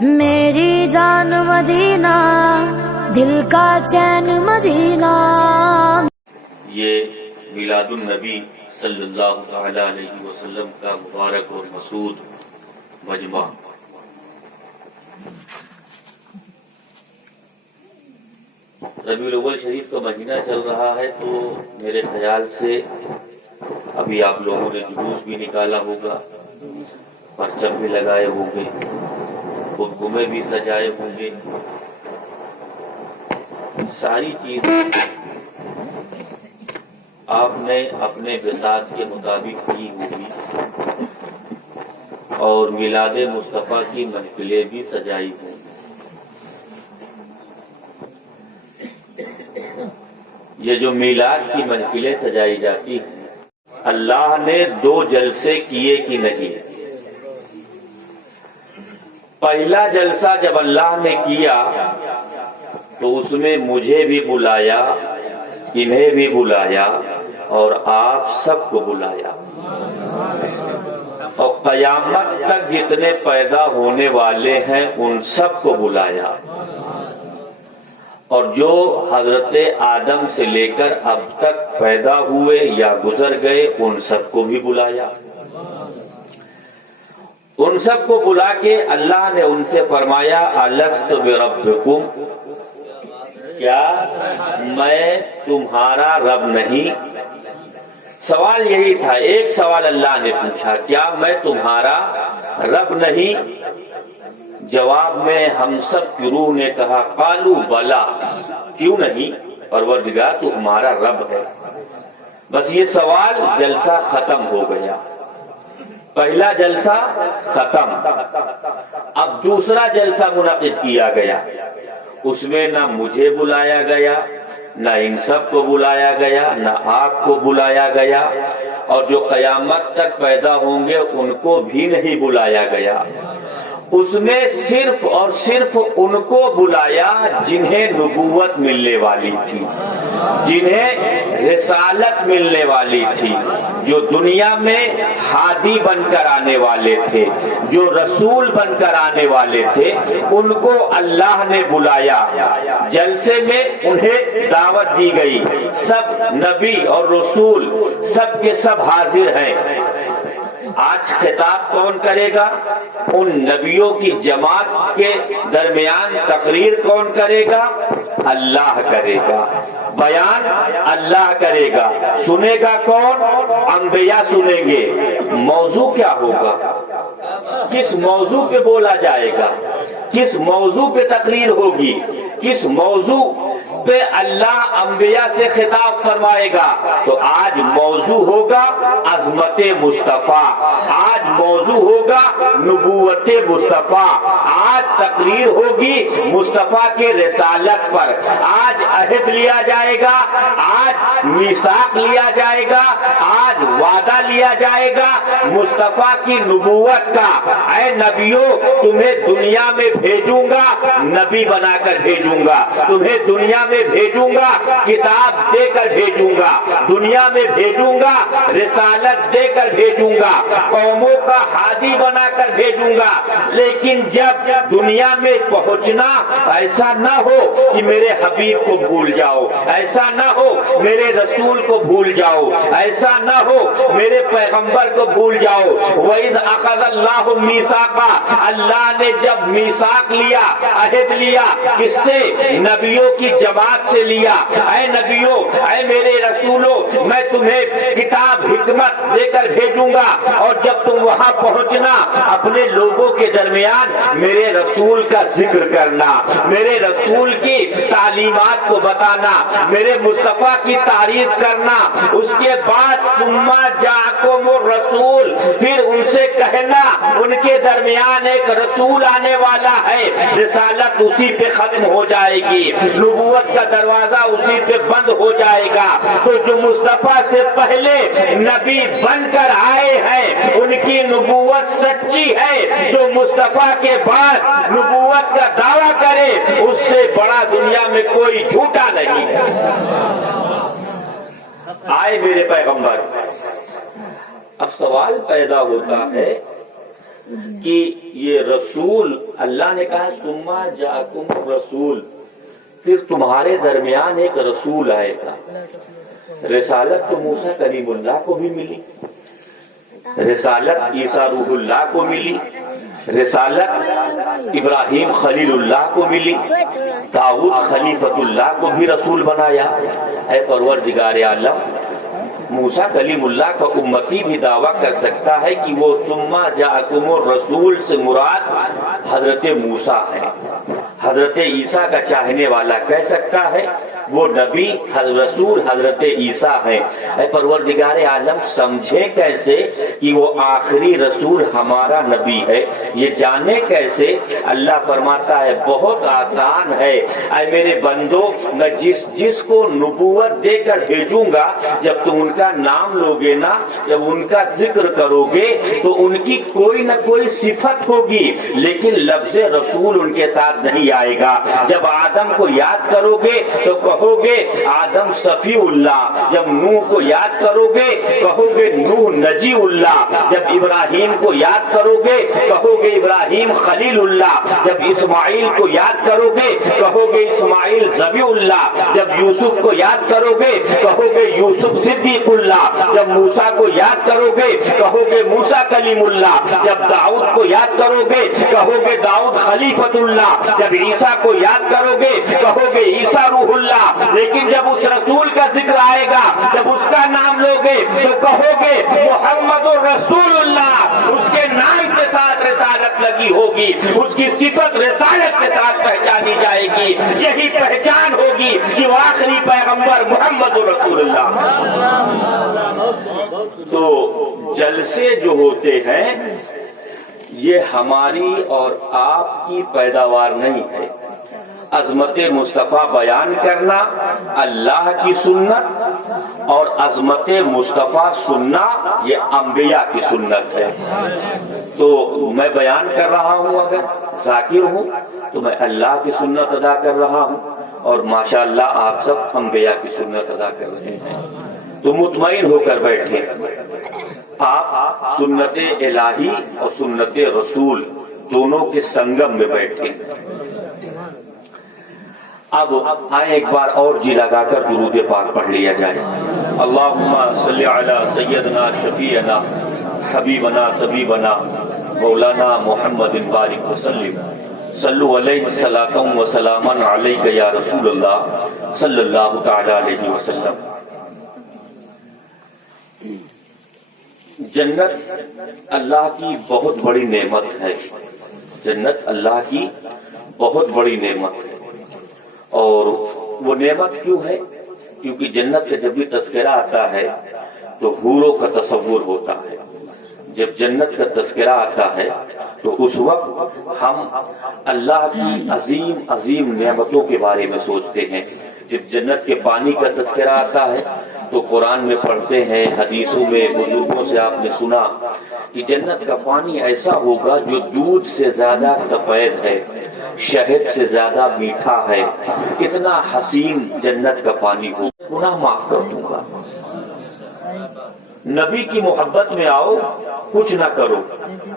میری جان مدینہ، دل کا چین مدینہ۔ یہ میلاد النبی صلی اللہ تعالی علیہ وسلم کا مبارک اور مسعود مجمع ربیع الاول شریف کا مہینہ چل رہا ہے، تو میرے خیال سے ابھی آپ لوگوں نے جلوس بھی نکالا ہوگا، پرچم بھی لگائے ہوں گے، خطبے بھی سجائے ہوں گے، ساری چیز آپ نے اپنے بساط کے مطابق کی ہوگی، اور میلاد مصطفیٰ کی محفلیں بھی سجائی ہوں گی۔ یہ جو میلاد کی محفلیں سجائی جاتی ہیں، اللہ نے 2 جلسے کیے کہ نہیں؟ پہلا جلسہ جب اللہ نے کیا تو اس میں مجھے بھی بلایا، انہیں بھی بلایا، اور آپ سب کو بلایا، اور قیامت تک جتنے پیدا ہونے والے ہیں ان سب کو بلایا، اور جو حضرت آدم سے لے کر اب تک پیدا ہوئے یا گزر گئے ان سب کو بھی بلایا۔ ان سب کو بلا کے اللہ نے ان سے فرمایا الست بربکم، کیا میں تمہارا رب نہیں؟ سوال یہی تھا، ایک سوال اللہ نے پوچھا، کیا میں تمہارا رب نہیں؟ جواب میں ہم سب کی روح نے کہا قالو بلا، کیوں نہیں پروردگار، تو ہمارا رب ہے۔ بس یہ سوال، جلسہ ختم ہو گیا، پہلا جلسہ ختم۔ اب دوسرا جلسہ منعقد کیا گیا، اس میں نہ مجھے بلایا گیا، نہ ان سب کو بلایا گیا، نہ آپ کو بلایا گیا، اور جو قیامت تک پیدا ہوں گے ان کو بھی نہیں بلایا گیا۔ اس میں صرف اور صرف ان کو بلایا جنہیں نبوت ملنے والی تھی، جنہیں رسالت ملنے والی تھی، جو دنیا میں ہادی بن کر آنے والے تھے، جو رسول بن کر آنے والے تھے، ان کو اللہ نے بلایا۔ جلسے میں انہیں دعوت دی گئی، سب نبی اور رسول سب کے سب حاضر ہیں۔ آج خطاب کون کرے گا؟ ان نبیوں کی جماعت کے درمیان تقریر کون کرے گا؟ اللہ کرے گا۔ بیان اللہ کرے گا۔ سنے گا کون؟ انبیاء سنیں گے۔ موضوع کیا ہوگا؟ کس موضوع پہ بولا جائے گا؟ کس موضوع پہ تقریر ہوگی؟ کس موضوع پہ اللہ انبیاء سے خطاب فرمائے گا؟ تو آج موضوع ہوگا عظمت مصطفیٰ، آج موضوع ہوگا نبوت مصطفیٰ، آج تقریر ہوگی مصطفیٰ کے رسالت پر، آج عہد لیا جائے گا، آج میثاق لیا جائے گا، آج وعدہ لیا جائے گا مصطفیٰ کی نبوت کا۔ اے نبیوں، تمہیں دنیا میں بھیجوں گا، نبی بنا کر بھیجوں گا، تمہیں دنیا میں بھیجوں گا، کتاب دے کر بھیجوں گا، دنیا میں بھیجوں گا، رسالت دے کر بھیجوں گا، قوموں کا ہادی بنا کر بھیجوں گا۔ لیکن جب دنیا میں پہنچنا، ایسا نہ ہو کہ میرے حبیب کو بھول جاؤ، ایسا نہ ہو میرے رسول کو بھول جاؤ، ایسا نہ ہو میرے پیغمبر کو بھول جاؤ۔ وَإِذْ أَخَذَ اللَّهُ مِيثَاقًا، اللہ نے جب میثاق لیا، عہد لیا، کس سے؟ نبیوں کی جماعت سے لیا۔ اے نبیوں، اے میرے رسولوں، میں تمہیں کتاب حکمت دے کر بھیجوں گا، اور جب تم وہاں پہنچنا اپنے لوگوں کے درمیان میرے رسول کا ذکر کرنا، میرے رسول کی تعلیمات کو بتانا، میرے مصطفیٰ کی تعریف کرنا۔ اس کے بعد ثم جاءکم الرسول، پھر ان سے کہنا ان کے درمیان ایک رسول آنے والا ہے، رسالت اسی پہ ختم ہو جائے گی، نبوت کا دروازہ اسی پہ بند ہو جائے گا۔ تو جو مصطفیٰ سے پہلے نبی بن کر آئے ہیں ان کی نبوت سچی ہے، جو مصطفیٰ کے بعد نبوت کا دعویٰ کرے اس سے بڑا دنیا میں کوئی جھوٹا نہیں ہے۔ آئے میرے پیغمبر، اب سوال پیدا ہوتا ہے کہ یہ رسول اللہ نے کہا سما جاکم رسول، پھر تمہارے درمیان ایک رسول آئے گا۔ رسالت تو موسیٰ کلیم اللہ کو بھی ملی، رسالت عیسیٰ روح اللہ کو ملی، رسالت ابراہیم خلیل اللہ کو ملی، داؤد خلیفۃ اللہ کو بھی رسول بنایا۔ اے پروردگار عالم، موسیٰ کلیم اللہ کا امتی بھی دعویٰ کر سکتا ہے کہ وہ ثم جاءکم الرسول سے مراد حضرت موسیٰ ہے، حضرت عیسیٰ کا چاہنے والا کہہ سکتا ہے وہ نبی رسول حضرت عیسیٰ ہیں۔ اے پروردگار عالم، سمجھے کیسے کہ وہ آخری رسول ہمارا نبی ہے؟ یہ جانے کیسے؟ اللہ فرماتا ہے بہت آسان ہے، اے میرے بندو، میں جس کو نبوت دے کر بھیجوں گا، جب تم ان کا نام لوگے نا، جب ان کا ذکر کرو گے تو ان کی کوئی نہ کوئی صفت ہوگی، لیکن لفظ رسول ان کے ساتھ نہیں آئے گا۔ جب آدم کو یاد کرو گے تو کہو گے آدم صفی اللہ، جب نوح کو یاد کرو گے کہو گے نوح نجی اللہ، جب ابراہیم کو یاد کرو گے کہو گے ابراہیم خلیل اللہ، جب اسماعیل کو یاد کرو گے کہو گے اسماعیل ذبیح اللہ، جب یوسف کو یاد کرو گے کہو گے یوسف صدیق اللہ، جب موسیٰ کو یاد کرو گے کہو گے موسیٰ کلیم اللہ، جب داؤد کو یاد کرو گے کہو گے داؤد خلیفۃ اللہ، جب عیسیٰ کو یاد کرو گے کہو گے عیسیٰ روح اللہ۔ لیکن جب اس رسول کا ذکر آئے گا، جب اس کا نام لوگے تو کہو گے محمد رسول اللہ، اس کے نام کے ساتھ رسالت لگی ہوگی، اس کی صفت رسالت کے ساتھ پہچانی جائے گی، یہی پہچان ہوگی کہ وہ آخری پیغمبر محمد رسول اللہ۔ تو جلسے جو ہوتے ہیں یہ ہماری اور آپ کی پیداوار نہیں ہے۔ عظمت مصطفیٰ بیان کرنا اللہ کی سنت، اور عظمت مصطفیٰ سننا یہ انبیاء کی سنت ہے۔ تو میں بیان کر رہا ہوں، اگر ذاکر ہوں تو میں اللہ کی سنت ادا کر رہا ہوں، اور ماشاءاللہ آپ سب انبیاء کی سنت ادا کر رہے ہیں۔ تو مطمئن ہو کر بیٹھیں، آپ سنت الہی اور سنت رسول دونوں کے سنگم میں بیٹھیں۔ اب آئے ایک بار اور جی لگا کر درود پاک پڑھ لیا جائے۔ اللہم صلی علی سیدنا شفیعنا حبیبنا طبیبنا مولانا محمد بارک وسلم، صلو علیہ صلاۃ و سلاما علیک یا رسول اللہ صلی اللہ تعالی علیہ وسلم۔ جنت اللہ کی بہت بڑی نعمت ہے، جنت اللہ کی بہت بڑی نعمت ہے، اور وہ نعمت کیوں ہے؟ کیونکہ جنت کا جب بھی تذکرہ آتا ہے تو حوروں کا تصور ہوتا ہے۔ جب جنت کا تذکرہ آتا ہے تو اس وقت ہم اللہ کی عظیم عظیم نعمتوں کے بارے میں سوچتے ہیں۔ جب جنت کے پانی کا تذکرہ آتا ہے تو قرآن میں پڑھتے ہیں، حدیثوں میں بزرگوں سے آپ نے سنا کہ جنت کا پانی ایسا ہوگا جو دودھ سے زیادہ سفید ہے، شہد سے زیادہ میٹھا ہے، اتنا حسین جنت کا پانی ہو۔ گناہ معاف کر دوں گا۔ نبی کی محبت میں آؤ، کچھ نہ کرو۔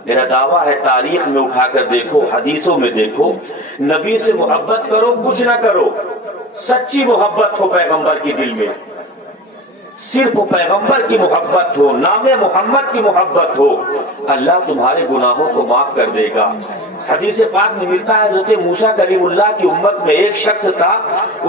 میرا دعویٰ ہے تاریخ میں اٹھا کر دیکھو، حدیثوں میں دیکھو، نبی سے محبت کرو، کچھ نہ کرو۔ سچی محبت ہو پیغمبر کی دل میں، صرف پیغمبر کی محبت ہو، نام محمد کی محبت ہو، اللہ تمہارے گناہوں کو معاف کر دے گا۔ حدیث پاک میں ملتا ہے حضرت موسیٰ کلیم اللہ کی امت میں ایک شخص تھا،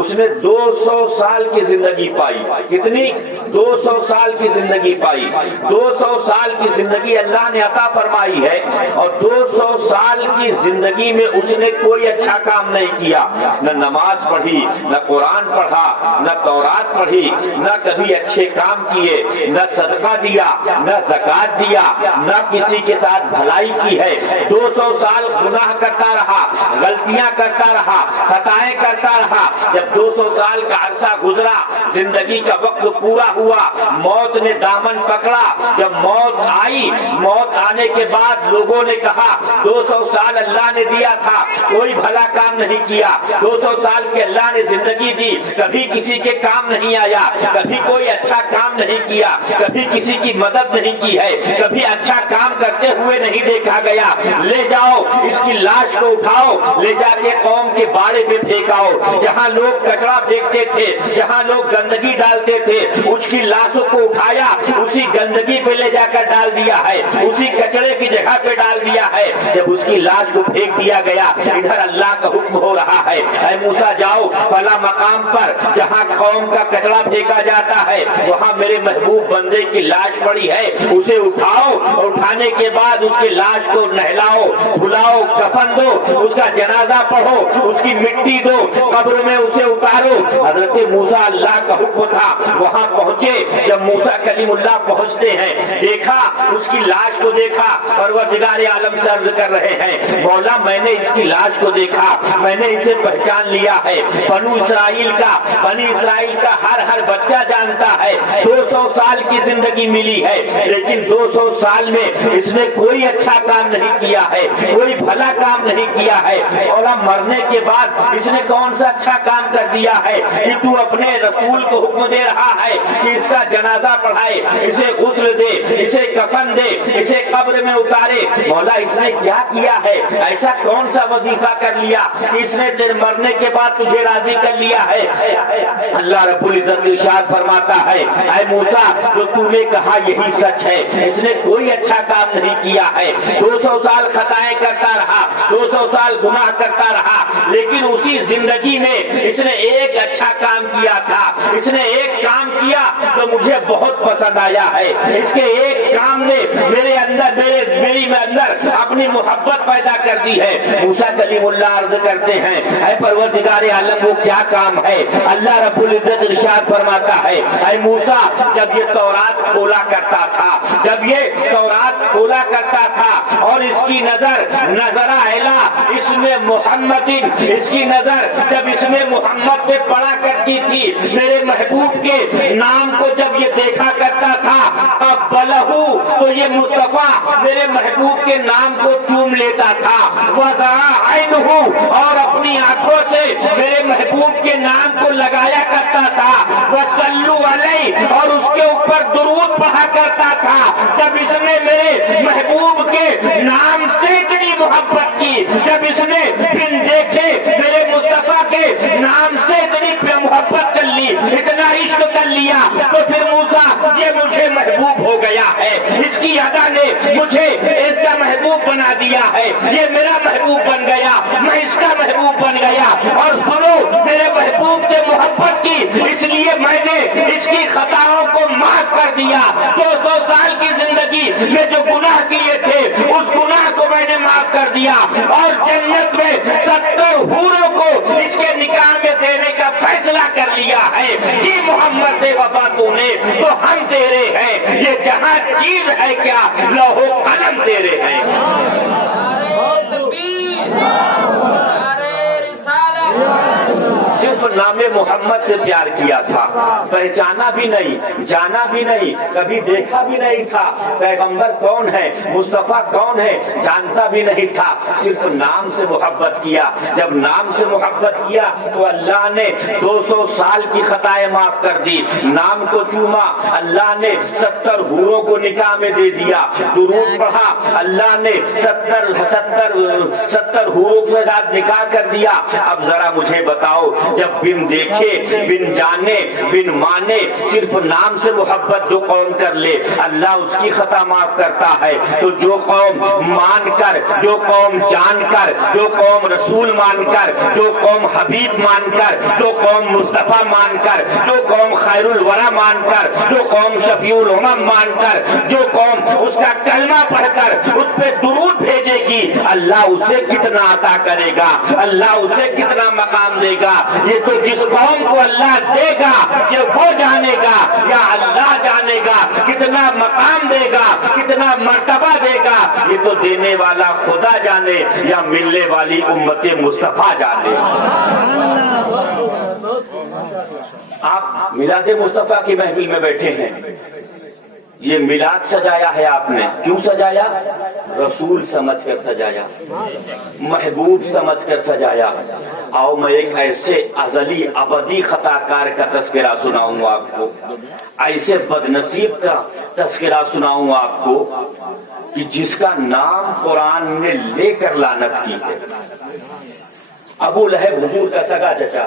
اس نے 200 سال کی زندگی پائی۔ کتنی؟ 200 سال کی زندگی پائی۔ 200 سال کی زندگی اللہ نے عطا فرمائی ہے، اور 200 سال کی زندگی میں اس نے کوئی اچھا کام نہیں کیا، نہ نماز پڑھی، نہ قرآن پڑھا، نہ تورات پڑھی، نہ کبھی اچھے کام کیے، نہ صدقہ دیا، نہ زکات دیا، نہ کسی کے ساتھ بھلائی کی ہے۔ 200 سال گناہ کرتا رہا، غلطیاں کرتا رہا، خطائیں کرتا رہا۔ جب 200 سال کا عرصہ گزرا، زندگی کا وقت پورا ہوا، موت نے دامن پکڑا۔ جب موت آئی، موت آنے کے بعد لوگوں نے کہا 200 سال اللہ نے دیا تھا، کوئی بھلا کام نہیں کیا۔ 200 سال کے اللہ نے زندگی دی، کبھی کسی کے کام نہیں آیا، کبھی کوئی اچھا کام نہیں کیا، کبھی کسی کی مدد نہیں کی ہے، کبھی اچھا کام کرتے ہوئے نہیں دیکھا گیا۔ لے جاؤ اس کی لاش کو، اٹھاؤ، لے جا کے قوم کے باڑے پہ پھینکاؤ، جہاں لوگ کچرا پھینکتے تھے، جہاں لوگ گندگی ڈالتے تھے، اس کی لاشوں کو اٹھایا، اسی گندگی پہ لے جا کر ڈال دیا ہے، اسی کچرے کی جگہ پہ ڈال دیا ہے۔ جب اس کی لاش کو پھینک دیا گیا، ادھر اللہ کا حکم ہو رہا ہے، اے موسیٰ جاؤ فلاں مقام پر جہاں قوم کا کچرا پھینکا جاتا ہے، وہاں میرے محبوب بندے کی لاش پڑی ہے، اسے اٹھاؤ، اور اٹھانے کے بعد اس کی لاش کو نہلاؤ، دھلاؤ، کفن دو، اس کا جنازہ پڑھو، اس کی مٹی دو، قبر میں اسے اتارو۔ حضرت موسیٰ اللہ کا حکم تھا، وہاں پہنچے۔ جب موسیٰ کلیم اللہ پہنچتے ہیں، دیکھا اس کی لاش کو دیکھا، پروردگار عالم سے عرض کر رہے ہیں مولا میں نے اس کی لاش کو دیکھا، میں نے اسے پہچان لیا ہے۔ بنی اسرائیل کا ہر بچہ جانتا ہے 200 سال کی زندگی ملی ہے، لیکن 200 سال میں اس نے کوئی اچھا کام نہیں کیا ہے، کوئی بھلا کام نہیں کیا ہے۔ مولا مرنے کے بعد اس نے کون سا اچھا کام کر دیا ہے کہ تو اپنے رسول کو حکم دے رہا ہے کہ اس کا جنازہ پڑھائے، اسے غسل دے، اسے کفن دے، اسے قبر میں اتارے۔ مولا اس نے کیا کیا ہے؟ ایسا کون سا وظیفہ کر لیا کہ اس نے تیرے مرنے کے بعد تجھے راضی کر لیا ہے؟ اللہ رب العزت ارشاد فرماتا ہے اے موسیٰ جو تو نے کہا یہی سچ ہے، اس نے کوئی اچھا کام نہیں کیا ہے، 200 سال خطائیں کرتا رہا، 200 سال گناہ کرتا رہا، لیکن اسی زندگی میں اس نے ایک اچھا کام کیا تھا، اس نے ایک کام کیا جو مجھے بہت پسند آیا ہے، اس کے ایک کام نے میرے اندر اپنی محبت پیدا کر دی ہے۔ موسیٰ کلیم اللہ عرض کرتے ہیں اے پروردگار عالم وہ کیا کام ہے؟ اللہ رب العزت ارشاد فرماتا ہے اے موسیٰ جب یہ تورات کھولا کرتا تھا اور اس کی نظر اعلیٰ اس میں محمد، اس کی نظر جب اس میں محمد پہ پڑا کرتی تھی، میرے محبوب کے نام کو جب یہ دیکھا کرتا تھا قبلہ تو یہ مصطفیٰ میرے محبوب کے نام کو چوم لیتا تھا، وَذَرَا عَيْنُهُ اور اپنی آنکھوں سے میرے محبوب کے نام کو لگایا کرتا تھا، وَصَلُّوا عَلَيْهِ اور اس کے اوپر درود پڑھا کرتا تھا۔ جب اس نے میرے محبوب کے نام سے اتنی محبت کی، جب اس نے بن دیکھے میرے مصطفیٰ کے نام سے اتنی محبت کر لی، اتنا عشق کر لیا، تو پھر موسیٰ یہ مجھے محبوب ہو گیا ہے، اس کی ادا نے مجھے اس کا محبوب بنا دیا ہے، یہ میرا محبوب بن گیا، میں اس کا محبوب بن گیا۔ اور سنو میرے محبوب سے محبت کی، اس لیے میں نے اس کی خطاؤں کو معاف کر دیا۔ 200 سال کی زندگی میں جو گناہ کیے تھے اس گناہ کو میں نے معاف کر دیا، اور جنت میں 70 حوروں کو اس کے نکاح میں دینے کا فیصلہ کر لیا ہے کہ محمد سے وفا تو نے تو ہم تیرے ہیں، یہ جہاں چیز ہے کیا لوح و قلم تیرے ہیں۔ صرف نام محمد سے پیار کیا تھا، پہچانا بھی نہیں، جانا بھی نہیں، کبھی دیکھا بھی نہیں تھا، پیغمبر کون ہے، مصطفیٰ کون ہے جانتا بھی نہیں تھا، صرف نام سے محبت کیا۔ جب نام سے محبت کیا تو اللہ نے 200 سال کی خطائیں معاف کر دی، نام کو چوما، اللہ نے 70 حوروں کو نکاح میں دے دیا، درود پڑھا، اللہ نے 70 حوروں کے ساتھ نکاح کر دیا۔ اب ذرا مجھے بتاؤ جب بن دیکھے، بن جانے، بن مانے، صرف نام سے محبت جو قوم کر لے اللہ اس کی خطا معاف کرتا ہے، تو جو قوم مان کر، جو قوم جان کر، جو قوم رسول مان کر، جو قوم حبیب مان کر، جو قوم مصطفیٰ مان کر، جو قوم خیر الورا مان کر، جو قوم شفیع الامم مان کر، جو قوم اس کا کلمہ پڑھ کر اس پہ درود بھیجے گی، اللہ اسے کتنا عطا کرے گا، اللہ اسے کتنا مقام دے گا۔ یہ تو جس قوم کو اللہ دے گا یہ وہ جانے گا یا اللہ جانے گا، کتنا مقام دے گا، کتنا مرتبہ دے گا یہ تو دینے والا خدا جانے یا ملنے والی امت مصطفیٰ جانے۔ آپ میلاد مصطفیٰ کی محفل میں بیٹھے ہیں، یہ میلاد سجایا ہے آپ نے، کیوں سجایا؟ رسول سمجھ کر سجایا، محبوب سمجھ کر سجایا۔ آؤ میں ایک ایسے ازلی ابدی خطا کار کا تذکرہ سناؤں آپ کو، ایسے بدنصیب کا تذکرہ سناؤں آپ کو کہ جس کا نام قرآن نے لے کر لعنت کی ہے۔ ابو لہب حضور کا سگا چچا،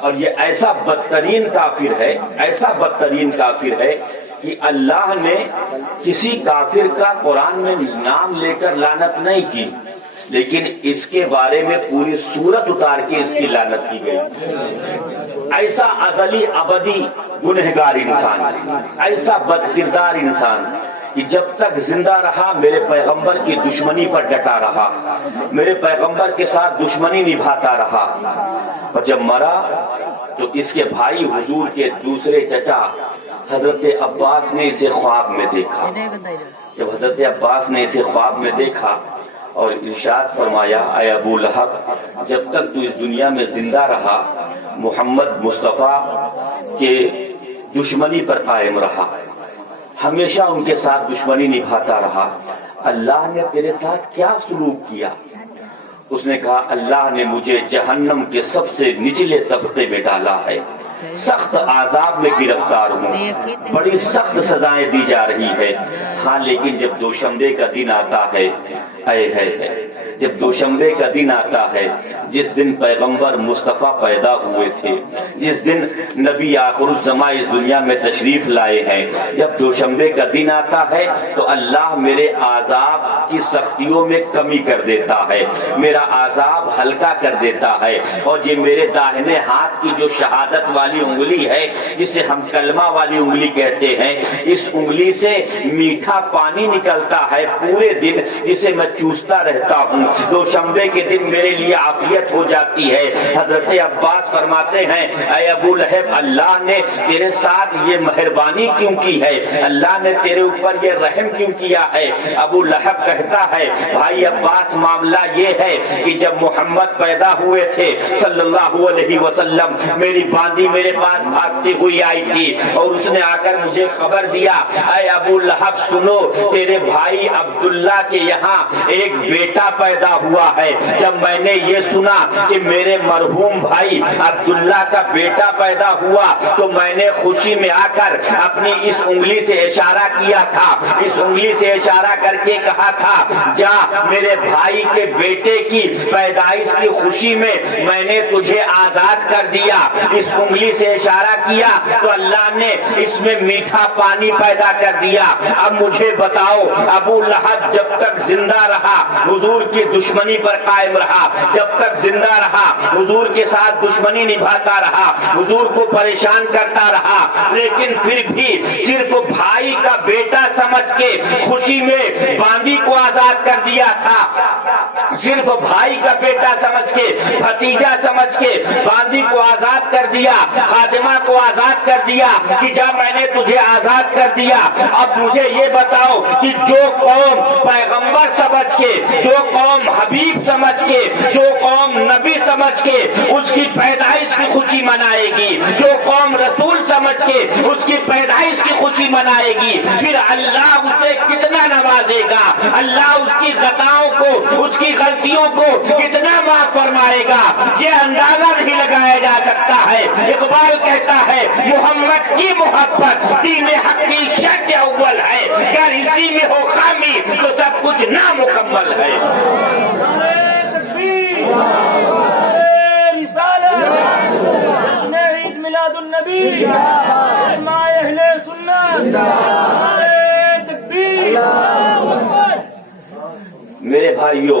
اور یہ ایسا بدترین کافر ہے، ایسا بدترین کافر ہے کہ اللہ نے کسی کافر کا قرآن میں نام لے کر لعنت نہیں کی، لیکن اس کے بارے میں پوری سورت اتار کے اس کی لعنت کی گئی۔ ایسا ازلی ابدی گنہگار انسان، ایسا بد کردار انسان کہ جب تک زندہ رہا میرے پیغمبر کی دشمنی پر ڈٹا رہا، میرے پیغمبر کے ساتھ دشمنی نبھاتا رہا، اور جب مرا تو اس کے بھائی حضور کے دوسرے چچا حضرت عباس نے اسے خواب میں دیکھا۔ جب حضرت عباس نے اسے خواب میں دیکھا اور ارشاد فرمایا، اے ابو لہب، جب تک تو اس دنیا میں زندہ رہا محمد مصطفیٰ کے دشمنی پر قائم رہا، ہمیشہ ان کے ساتھ دشمنی نبھاتا رہا، اللہ نے تیرے ساتھ کیا سلوک کیا؟ اس نے کہا، اللہ نے مجھے جہنم کے سب سے نچلے طبقے میں ڈالا ہے، سخت عذاب میں گرفتار ہوں، بڑی سخت سزائیں دی جا رہی ہے، ہاں لیکن جب دوشنبے کا دن آتا ہے، جب دوشنبے کا دن آتا ہے، جس دن پیغمبر مصطفیٰ پیدا ہوئے تھے، جس دن نبی آخر الزماں اس دنیا میں تشریف لائے ہیں، جب دوشنبے کا دن آتا ہے تو اللہ میرے عذاب کی سختیوں میں کمی کر دیتا ہے، میرا عذاب ہلکا کر دیتا ہے، اور یہ میرے داہنے ہاتھ کی جو شہادت والی انگلی ہے جسے ہم کلمہ والی انگلی کہتے ہیں، اس انگلی سے میٹھا پانی نکلتا ہے پورے دن، جسے میں چوستا رہتا ہوں، دوشنبے کے دن میرے لیے عافیت ہو جاتی ہے۔ حضرت عباس فرماتے ہیں، اے ابو لہب، اللہ نے تیرے ساتھ یہ مہربانی کیوں کی ہے؟ اللہ نے تیرے اوپر یہ رحم کیوں کیا ہے؟ ابو لہب کہتا ہے، بھائی عباس، معاملہ یہ ہے کہ جب محمد پیدا ہوئے تھے صلی اللہ علیہ وسلم، میری باندی میرے پاس بھاگتی ہوئی آئی تھی اور اس نے آ کر مجھے خبر دیا، اے ابو لہب سنو، تیرے بھائی عبداللہ کے یہاں ایک بیٹا پیدا ہوا ہے۔ جب میں نے یہ سنا کہ میرے مرحوم بھائی عبداللہ کا بیٹا پیدا ہوا تو میں نے خوشی میں آ کر اپنی اس انگلی سے اشارہ کیا تھا، اس انگلی سے اشارہ کر کے کہا تھا، جا میرے بھائی کے بیٹے کی پیدائش کی خوشی میں میں نے تجھے آزاد کر دیا۔ اس انگلی سے اشارہ کیا تو اللہ نے اس میں میٹھا پانی پیدا کر دیا۔ اب مجھے بتاؤ، ابو لہب جب تک زندہ رہا حضور کی دشمنی پر قائم رہا، جب تک زندہ رہا حضور کے ساتھ دشمنی نبھاتا رہا، حضور کو پریشان کرتا رہا، لیکن پھر بھی صرف بھائی کا بیٹا سمجھ کے خوشی میں باندی کو آزاد کر دیا تھا، صرف بھائی کا بیٹا سمجھ کے، بھتیجا سمجھ کے باندی کو آزاد کر دیا، خادمہ کو آزاد کر دیا کہ جا میں نے تجھے آزاد کر دیا۔ اب مجھے یہ بتاؤ کہ جو قوم پیغمبر سمجھ کے، جو قوم حبیب سمجھ کے، جو قوم نبی سمجھ کے اس کی پیدائش کی خوشی منائے گی، جو قوم رسول سمجھ کے اس کی پیدائش کی خوشی منائے گی، پھر اللہ اسے کتنا نوازے گا، اللہ اس کی خطاؤں کو، اس کی غلطیوں کو کتنا معاف فرمائے گا، یہ اندازہ نہیں لگایا جا سکتا ہے۔ اقبال کہتا ہے، محمد کی محبت دین حق کی شرط اول ہے، اگر اسی میں ہو خامی تو سب کچھ نامکمل ہے۔ عید میلاد النبی، اہل سنت، میرے بھائیوں،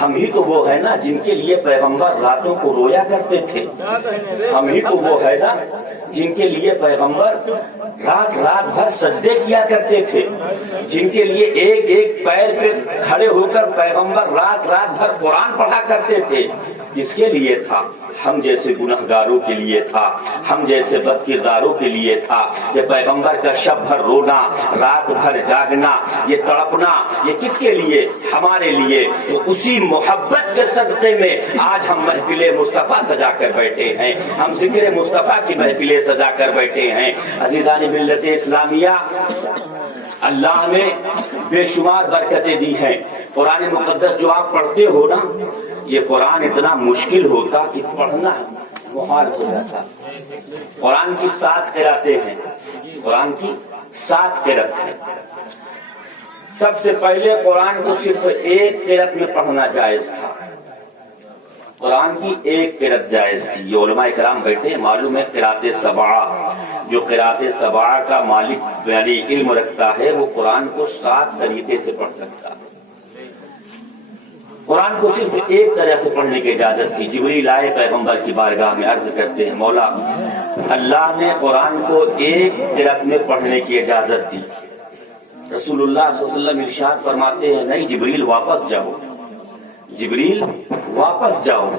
ہم ہی تو وہ ہے نا جن کے لیے پیغمبر راتوں کو رویا کرتے تھے. ہم ہی تو وہ ہے نا جن کے لیے پیغمبر رات رات بھر سجدے کیا کرتے تھے, جن کے لیے ایک ایک پیر پہ کھڑے ہو کر پیغمبر رات رات بھر قرآن پڑھا کرتے تھے. کس کے لیے تھا؟ ہم جیسے گنہگاروں کے لیے تھا, ہم جیسے بد کرداروں کے لیے تھا. یہ پیغمبر کا شب بھر رونا, رات بھر جاگنا, یہ تڑپنا, یہ کس کے لیے؟ ہمارے لیے. تو اسی محبت کے صدقے میں آج ہم محفل مصطفیٰ سجا کر بیٹھے ہیں, ہم ذکر مصطفیٰ کی محفلیں سجا کر بیٹھے ہیں. عزیزان ملت اسلامیہ, اللہ نے بے شمار برکتیں دی ہیں. قرآن مقدس جو آپ پڑھتے ہو نا, یہ قرآن اتنا مشکل ہوتا کہ پڑھنا محال ہو جاتا. قرآن کی 7 قراتیں ہیں, قرآن کی 7 قرات ہیں. سب سے پہلے قرآن کو صرف ایک قرات میں پڑھنا جائز تھا. قرآن کی ایک قرات جائز تھی. یہ علماء کرام بیٹھے ہیں, معلوم ہے قرات سبعہ, جو قرات سبعہ کا مالک یعنی علم رکھتا ہے وہ قرآن کو 7 طریقے سے پڑھ سکتا ہے. قرآن کو صرف ایک طرح سے پڑھنے کی اجازت تھی. جبریل آئے پیغمبر کی بارگاہ میں, عرض کرتے ہیں مولا اللہ نے قرآن کو ایک قرات میں پڑھنے کی اجازت دی. رسول اللہ صلی اللہ علیہ وسلم ارشاد فرماتے ہیں نہیں جبریل واپس جاؤ, جبریل واپس جاؤ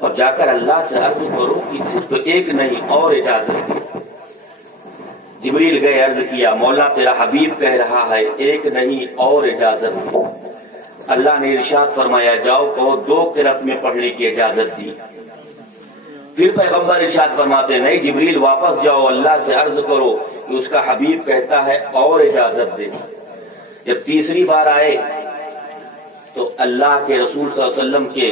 اور جا کر اللہ سے عرض کرو کہ صرف ایک نہیں اور اجازت دی. جبریل گئے, عرض کیا مولا تیرا حبیب کہہ رہا ہے ایک نہیں اور اجازت دی. اللہ نے ارشاد فرمایا جاؤ کہو 2 قرات میں پڑھنے کی اجازت دی. پھر پیغمبر ارشاد فرماتے نہیں جبریل واپس جاؤ, اللہ سے عرض کرو کہ اس کا حبیب کہتا ہے اور اجازت دے. جب تیسری بار آئے تو اللہ کے رسول صلی اللہ علیہ وسلم کے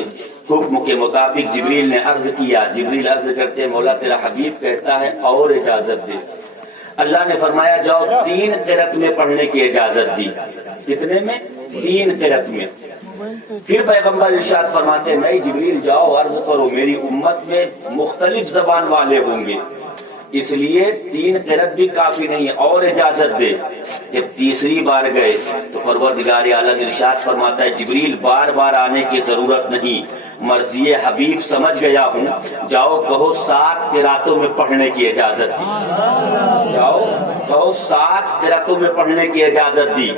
حکم کے مطابق جبریل نے عرض کیا. جبریل عرض کرتے مولا تیرا حبیب کہتا ہے اور اجازت دے. اللہ نے فرمایا جاؤ 3 قرات میں پڑھنے کی اجازت دی. کتنے میں؟ 3 قرات میں. پھر پیغمبر ارشاد فرماتے نہیں جبریل جاؤ عرض کرو میری امت میں مختلف زبان والے ہوں گے, اس لیے 3 قرات بھی کافی نہیں اور اجازت دے. جب تیسری بار گئے تو پروردگار عالم ارشاد فرماتا ہے جبریل بار بار آنے کی ضرورت نہیں, مرضی حبیب سمجھ گیا ہوں, جاؤ کہو 7 قراتوں میں پڑھنے کی اجازت دی. جاؤ کہو 7 قراتوں میں پڑھنے کی اجازت دی.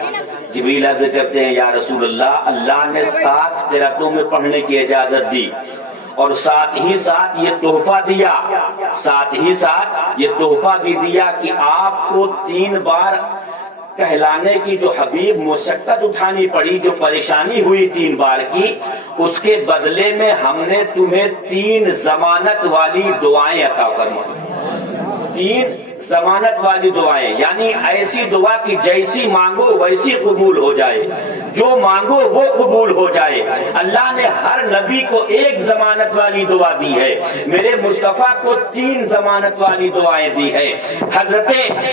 جبریل عرض کرتے ہیں یا رسول اللہ اللہ نے 7 قراتوں میں پڑھنے کی اجازت دی اور ساتھ ہی ساتھ یہ تحفہ دیا, ساتھ ہی ساتھ یہ تحفہ بھی دیا کہ آپ کو 3 بار کہلانے کی جو حبیب مشقت اٹھانی پڑی, جو پریشانی ہوئی 3 بار کی, اس کے بدلے میں ہم نے تمہیں 3 ضمانت والی دعائیں عطا فرمائیں. 3 ضمانت والی دعائیں یعنی ایسی دعا کی جیسی مانگو ویسی قبول ہو جائے, جو مانگو وہ قبول ہو جائے. اللہ نے ہر نبی کو ایک ضمانت والی دعا دی ہے, میرے مصطفیٰ کو 3 ضمانت والی دعائیں دی ہے. حضرت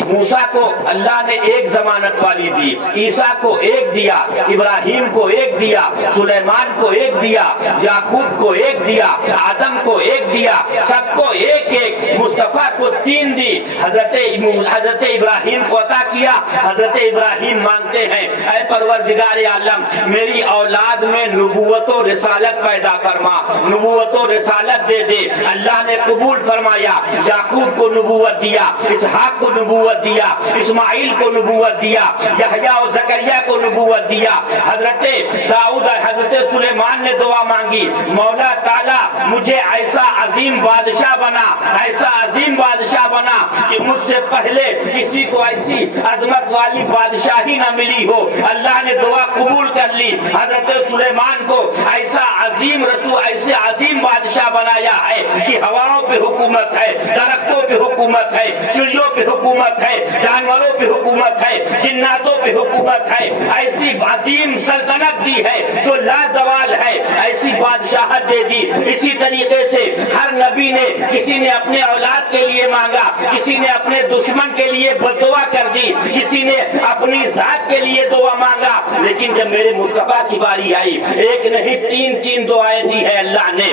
موسیٰ کو اللہ نے ایک ضمانت والی دی, عیسیٰ کو ایک دیا, ابراہیم کو ایک دیا, سلیمان کو ایک دیا, یعقوب کو ایک دیا, آدم کو ایک دیا, سب کو ایک ایک. مصطفیٰ کو 3 دی. حضرت ابراہیم کو عطا کیا. حضرت ابراہیم مانگتے ہیں اے پروردگار عالم میری اولاد میں نبوت و رسالت پیدا فرما, نبوت و رسالت دے دے. اللہ نے قبول فرمایا. یعقوب کو نبوت دیا, اسحاق کو نبوت دیا, اسماعیل کو نبوت دیا, یحییٰ و زکریا کو نبوت دیا. حضرت داؤد حضرت سلیمان نے دعا مانگی مولا تعالیٰ مجھے ایسا عظیم بادشاہ بنا, ایسا عظیم بادشاہ بنا کہ مجھ سے پہلے کسی کو ایسی عظمت والی بادشاہی نہ ملی ہو. اللہ نے دعا قبول کر لی. حضرت سلیمان کو ایسا عظیم رسول, ایسے عظیم بادشاہ بنایا ہے کہ ہواؤں پہ حکومت ہے, درختوں پہ حکومت ہے, چڑیوں پہ حکومت ہے, جانوروں پہ حکومت ہے, جناتوں پہ حکومت ہے. ایسی عظیم سلطنت دی ہے جو لازوال ہے, ایسی بادشاہت دے دی. اسی طریقے سے ہر نبی نے کسی نے اپنے اولاد کے لیے مانگا, کسی نے اپنے دشمن کے لیے بددعا کر دی, کسی نے اپنی ذات کے لیے دعا مانگا. لیکن جب میرے مصطفیٰ کی باری آئی ایک نہیں 3 دعائیں دی ہے اللہ نے.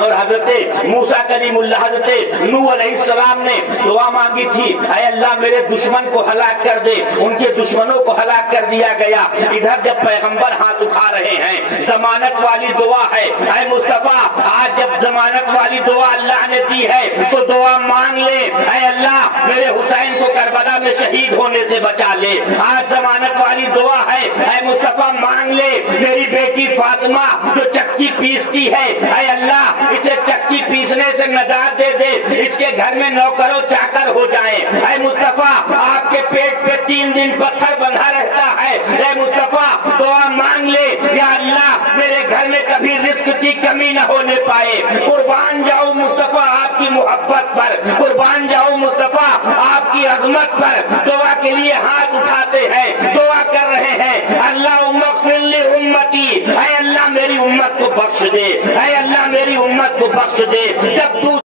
اور حضرت موسیٰ کلیم اللہ حضرت نوح علیہ السلام نے دعا مانگی تھی، اے اللہ میرے دشمن کو ہلاک کر دے، ان کے دشمنوں کو ہلاک کر دیا گیا۔ ادھر جب پیغمبر ہاتھ اٹھا رہے ہیں، ضمانت والی دعا ہے، اے مصطفیٰ آج جب ضمانت والی دعا اللہ نے دی ہے تو دعا مانگ لے، اے اللہ میرے حسین کو کربلا میں شہید ہونے سے بچا لے۔ آج ضمانت والی دعا ہے، اے مصطفیٰ مانگ لے میری بیٹی فاطمہ جو چکی پیستی ہے، اے اللہ اسے چکی پیسنے سے نجات دے دے، اس کے گھر میں نوکر و چاکر ہو جائیں۔ اے مصطفیٰ آپ کے پیٹ پہ 3 دن پتھر بندھا رہتا ہے، اے مصطفیٰ دعا مانگ لے، یا اللہ میرے گھر میں کبھی رزق کی کمی نہ ہونے پائے۔ قربان جاؤ مصطفیٰ آپ کی محبت پر، قربان جاؤ مصطفیٰ آپ کی عظمت پر۔ دعا کے لیے ہاتھ اٹھاتے ہیں، دعا کر رہے ہیں، اللہم اغفر لی امتی، اے اللہ میری امت کو بخش دے، اے اللہ میری امت کو بخش دے۔ جب تو